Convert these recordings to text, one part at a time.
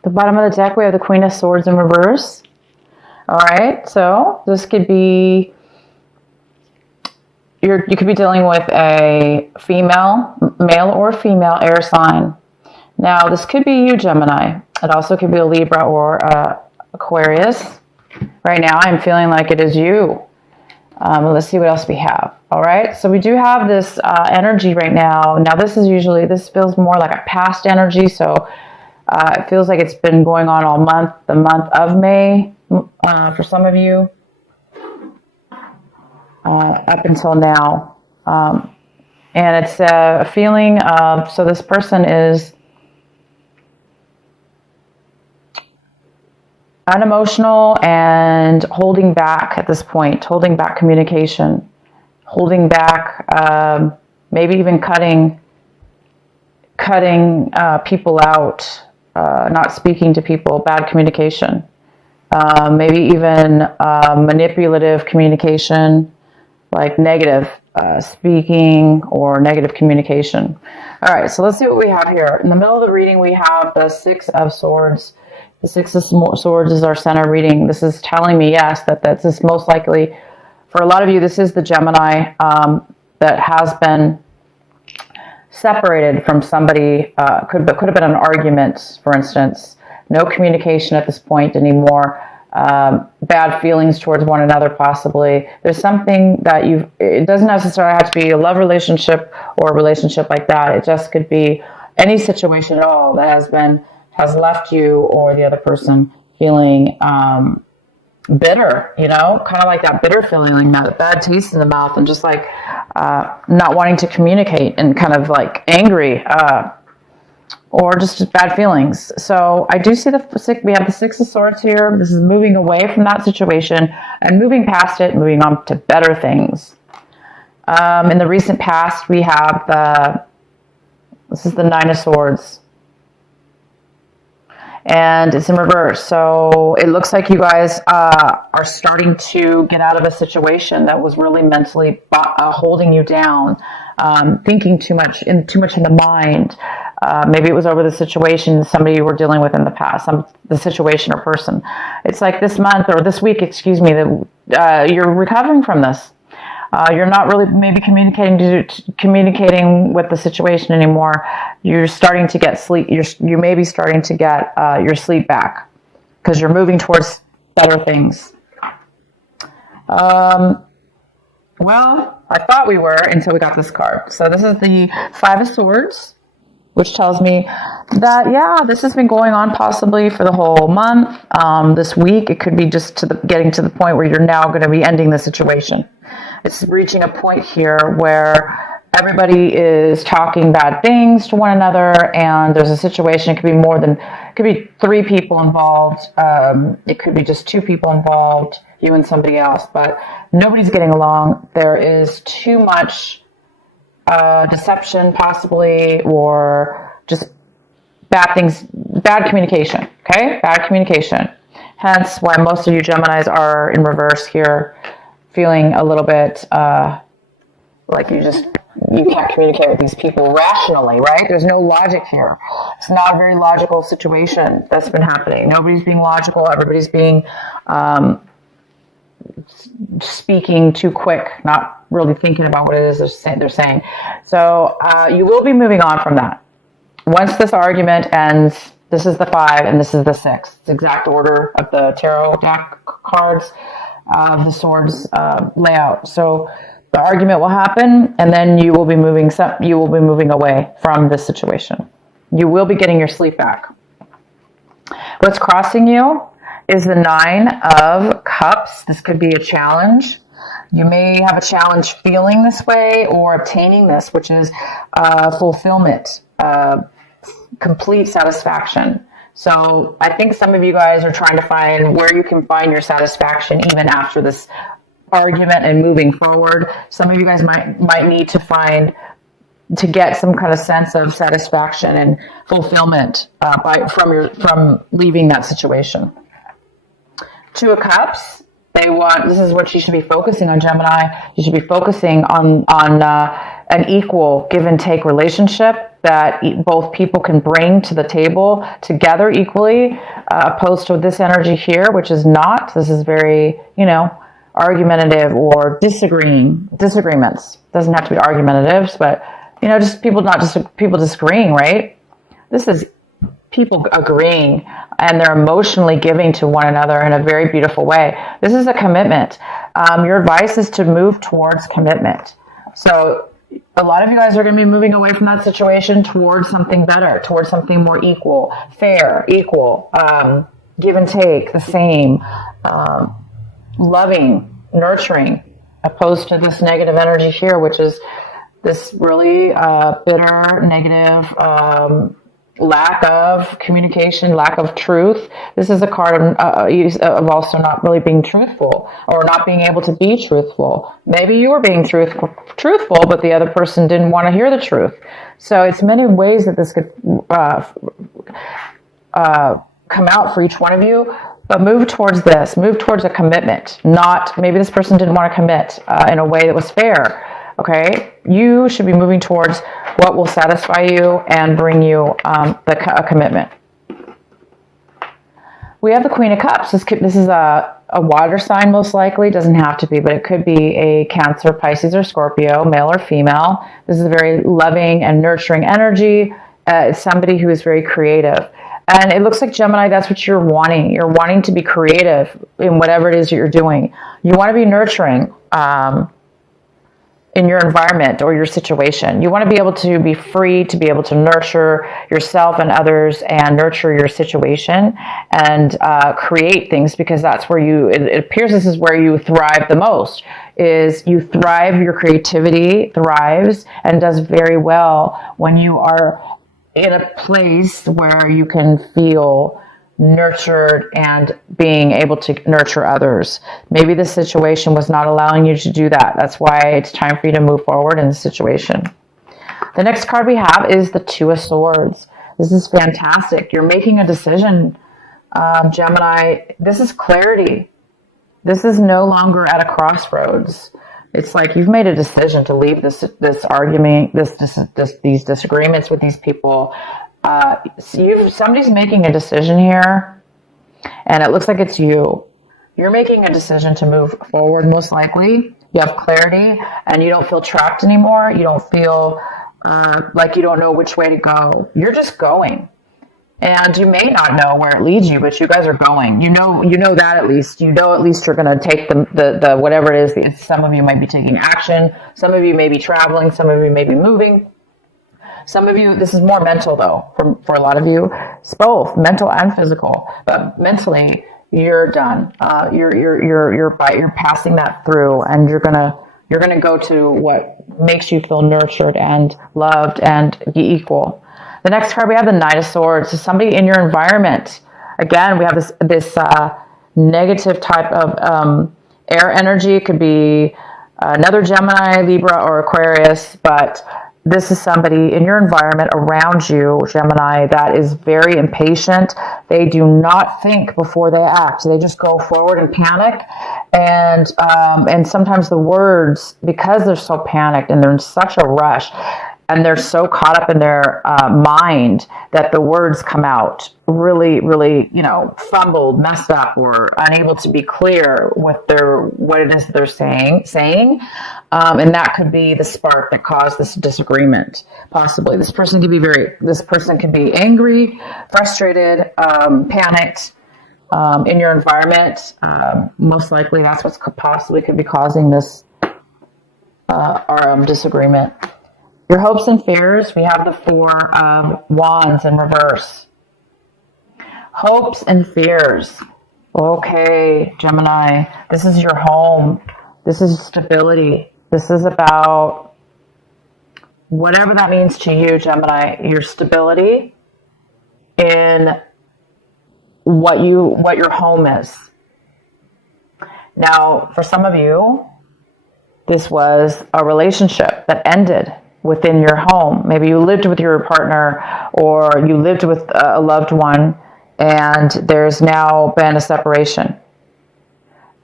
The bottom of the deck, we have the Queen of Swords in reverse. All right, so this could be, you could be dealing with a male or female air sign. Now, this could be you, Gemini. It also could be a Libra or Aquarius. Right now, I'm feeling like it is you. Let's see what else we have. All right, so we do have this energy right now. Now, this feels more like a past energy, so it feels like it's been going on all month, the month of May, for some of you, up until now. And it's a feeling of, so this person is unemotional and holding back at this point, holding back communication, holding back, maybe even cutting people out, not speaking to people, bad communication, maybe even manipulative communication, like negative speaking or negative communication. All right, so let's see what we have here. In the middle of the reading, we have the Six of Swords. The Six of Swords is our center reading. This is telling me, yes, that this is most likely, for a lot of you, this is the Gemini that has been separated from somebody. Could have been an argument, for instance. No communication at this point anymore. Bad feelings towards one another, possibly. There's something that it doesn't necessarily have to be a love relationship or a relationship like that. It just could be any situation at all that has left you or the other person feeling bitter, kind of like that bitter feeling, like that bad taste in the mouth, and just like not wanting to communicate and kind of like angry, or just bad feelings. So I do see we have the Six of Swords here. This is moving away from that situation and moving past it, moving on to better things. In the recent past, we have this is the Nine of Swords. And it's in reverse. So it looks like you guys are starting to get out of a situation that was really mentally holding you down, thinking too much in the mind. Maybe it was over the situation somebody you were dealing with in the past, the situation or person. It's like this month or this week, excuse me, that you're recovering from this. You're not really maybe communicating with the situation anymore. You're starting to get sleep. You may be starting to get your sleep back because you're moving towards better things. Well, I thought we were until we got this card. So this is the Five of Swords, which tells me that, yeah, this has been going on possibly for the whole month. This week, it could be just getting to the point where you're now going to be ending the situation. It's reaching a point here where everybody is talking bad things to one another, and there's a situation. It could be three people involved. It could be just two people involved, you and somebody else, but nobody's getting along. There is too much deception, possibly, or just bad communication. Okay, bad communication. Hence, why most of you Geminis are in reverse here, feeling a little bit like you can't communicate with these people rationally, right? There's no logic here. It's not a very logical situation that's been happening. Nobody's being logical. Everybody's being speaking too quick, not really thinking about what it is they're saying. So you will be moving on from that. Once this argument ends, this is the 5 and this is the 6. It's the exact order of the tarot deck cards of the swords layout. So the argument will happen, and then you will be moving away from this situation. You will be getting your sleep back. What's crossing you is the 9 of Cups. This could be a challenge. You may have a challenge feeling this way or obtaining this, which is fulfillment, complete satisfaction. So I think some of you guys are trying to find where you can find your satisfaction even after this argument and moving forward. Some of you guys might need to get some kind of sense of satisfaction and fulfillment from leaving that situation. 2 of Cups. This is what you should be focusing on, Gemini. You should be focusing on an equal give and take relationship. that both people can bring to the table together equally, opposed to this energy here, which is not. This is very, argumentative or disagreements. Doesn't have to be argumentatives, but just people disagreeing, right? This is people agreeing, and they're emotionally giving to one another in a very beautiful way. This is a commitment. Your advice is to move towards commitment. So a lot of you guys are going to be moving away from that situation towards something better, towards something more equal, fair, equal, give and take, the same, loving, nurturing, opposed to this negative energy here, which is this really bitter, negative, lack of communication, lack of truth. This is a card of also not really being truthful, or not being able to be truthful. Maybe you were being truthful, but the other person didn't want to hear the truth. So it's many ways that this could come out for each one of you. But move towards this. Move towards a commitment. Not, maybe this person didn't want to commit in a way that was fair. Okay, you should be moving towards what will satisfy you and bring you a commitment. We have the Queen of Cups. This is a water sign, most likely. Doesn't have to be, but it could be a Cancer, Pisces, or Scorpio, male or female. This is a very loving and nurturing energy. It's somebody who is very creative. And it looks like, Gemini, that's what you're wanting. You're wanting to be creative in whatever it is that you're doing. You want to be nurturing in your environment or your situation. You want to be able to be free to be able to nurture yourself and others, and nurture your situation, and create things, because that's where it appears this is where you thrive the most. Is you thrive, your creativity thrives and does very well when you are in a place where you can feel nurtured and being able to nurture others. Maybe the situation was not allowing you to do that. That's why it's time for you to move forward in the situation. The next card we have is the Two of Swords. This is fantastic. You're making a decision, Gemini. This is clarity. This is no longer at a crossroads. It's like you've made a decision to leave this argument, these disagreements with these people. Somebody's making a decision here, and it looks like it's you. You're making a decision to move forward, most likely. You have clarity, and you don't feel trapped anymore. You don't feel like you don't know which way to go. You're just going. And you may not know where it leads you, but you guys are going. You know that at least. You know at least you're going to take the whatever it is. Some of you might be taking action. Some of you may be traveling. Some of you may be moving. Some of you, this is more mental though. For a lot of you, it's both mental and physical. But mentally, you're done. You're passing that through, and you're gonna go to what makes you feel nurtured and loved and be equal. The next card we have the Knight of Swords. So somebody in your environment. Again, we have this negative type of air energy. It could be another Gemini, Libra, or Aquarius, but this is somebody in your environment around you, Gemini, that is very impatient. They do not think before they act. They just go forward and panic. And sometimes the words, because they're so panicked and they're in such a rush, and they're so caught up in their mind that the words come out really, really, fumbled, messed up, or unable to be clear with what it is they're saying. And that could be the spark that caused this disagreement. Possibly, this person can be angry, frustrated, panicked in your environment. Most likely, that's what's possibly could be causing this disagreement. Your hopes and fears, we have the Four of Wands in reverse. Hopes and fears. Okay, Gemini, this is your home. This is stability. This is about whatever that means to you, Gemini, your stability in what your home is. Now, for some of you, this was a relationship that ended within your home. Maybe you lived with your partner, or you lived with a loved one, and there's now been a separation.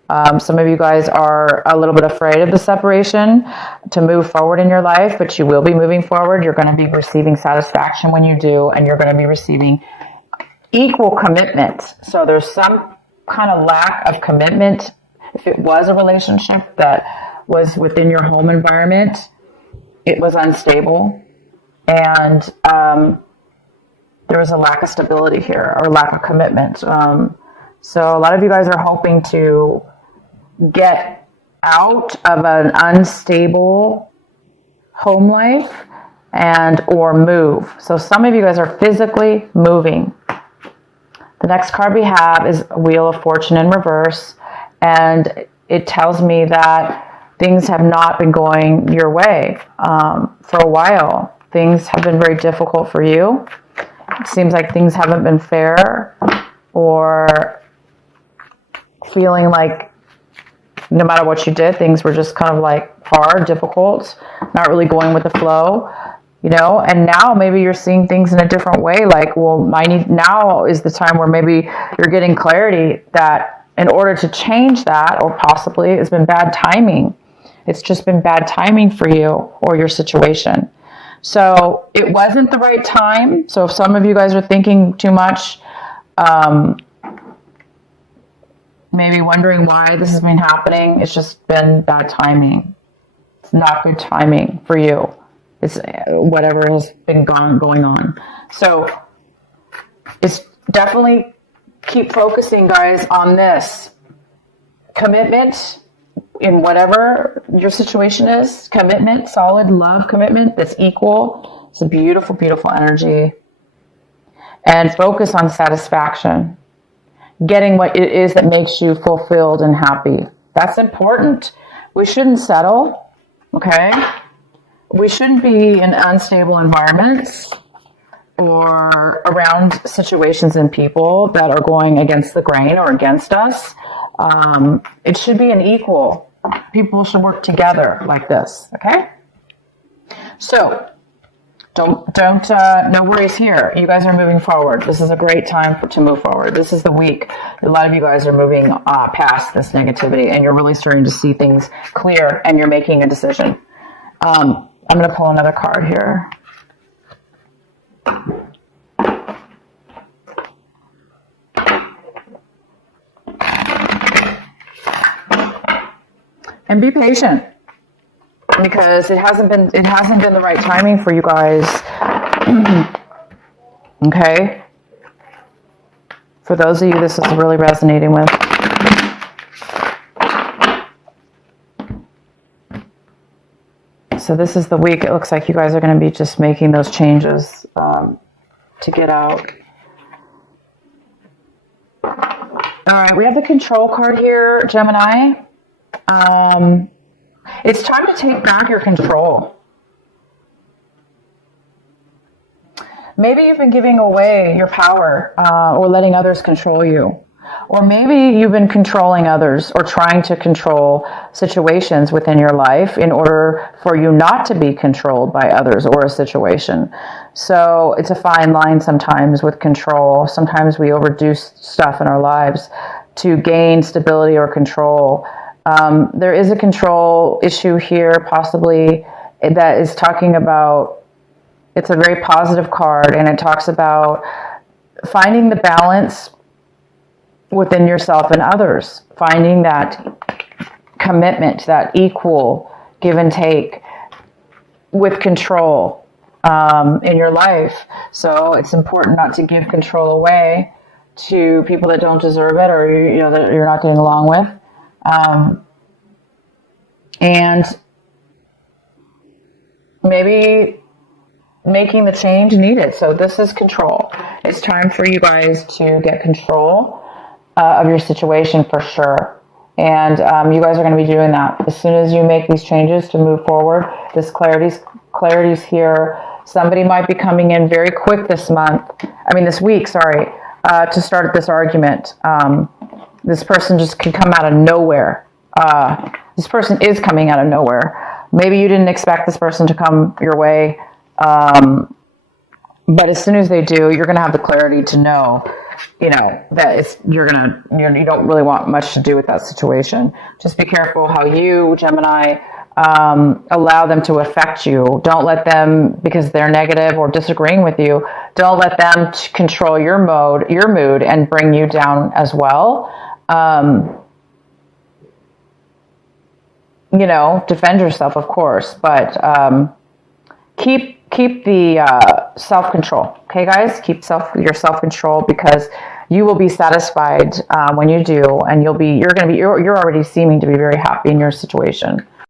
Some of you guys are a little bit afraid of the separation to move forward in your life, but you will be moving forward. You're going to be receiving satisfaction when you do, and you're going to be receiving equal commitment. So there's some kind of lack of commitment. If it was a relationship that was within your home environment, it was unstable, and there was a lack of stability here, or lack of commitment. So a lot of you guys are hoping to get out of an unstable home life and or move. So some of you guys are physically moving. The next card we have is Wheel of Fortune in reverse, and it tells me that things have not been going your way for a while. Things have been very difficult for you. It seems like things haven't been fair, or feeling like no matter what you did, things were just kind of like hard, difficult, not really going with the flow, you know. And now maybe you're seeing things in a different way. Like, well, now is the time where maybe you're getting clarity that in order to change that, or possibly it's been bad timing. It's just been bad timing for you or your situation. So it wasn't the right time. So if some of you guys are thinking too much, maybe wondering why this has been happening, it's just been bad timing. It's not good timing for you. It's whatever has been going on. So it's definitely keep focusing, guys, on this commitment in whatever your situation is. Commitment, solid love commitment that's equal. It's a beautiful, beautiful energy. And focus on satisfaction. Getting what it is that makes you fulfilled and happy. That's important. We shouldn't settle, okay? We shouldn't be in unstable environments or around situations and people that are going against the grain or against us. It should be an equal. People should work together like this, okay? So, no worries here. You guys are moving forward. This is a great time to move forward. This is the week. A lot of you guys are moving past this negativity, and you're really starting to see things clear, and you're making a decision. I'm going to pull another card here. And be patient, because it hasn't been the right timing for you guys. Okay? For those of you this is really resonating with. So this is the week it looks like you guys are going to be just making those changes to get out. All right, we have the control card here, Gemini. It's time to take back your control. Maybe you've been giving away your power or letting others control you. Or maybe you've been controlling others or trying to control situations within your life in order for you not to be controlled by others or a situation. So it's a fine line sometimes with control. Sometimes we overdo stuff in our lives to gain stability or control. There is a control issue here, possibly, that is talking about, it's a very positive card, and it talks about finding the balance within yourself and others, finding that commitment, that equal give and take with control in your life. So it's important not to give control away to people that don't deserve it, or that you're not getting along with. And maybe making the change needed. So this is control. It's time for you guys to get control of your situation for sure. And you guys are going to be doing that. As soon as you make these changes to move forward, this clarity's here. Somebody might be coming in very quick this week, to start this argument. This person just can come out of nowhere. This person is coming out of nowhere. Maybe you didn't expect this person to come your way. But as soon as they do, you're going to have the clarity to know you know, that it's, you don't really want much to do with that situation. Just be careful how you, Gemini, allow them to affect you. Don't let them, because they're negative or disagreeing with you, don't let them control your mood and bring you down as well. You know, defend yourself, of course, but keep the self-control. Okay, guys, keep your self-control, because you will be satisfied when you do, and you're already seeming to be very happy in your situation.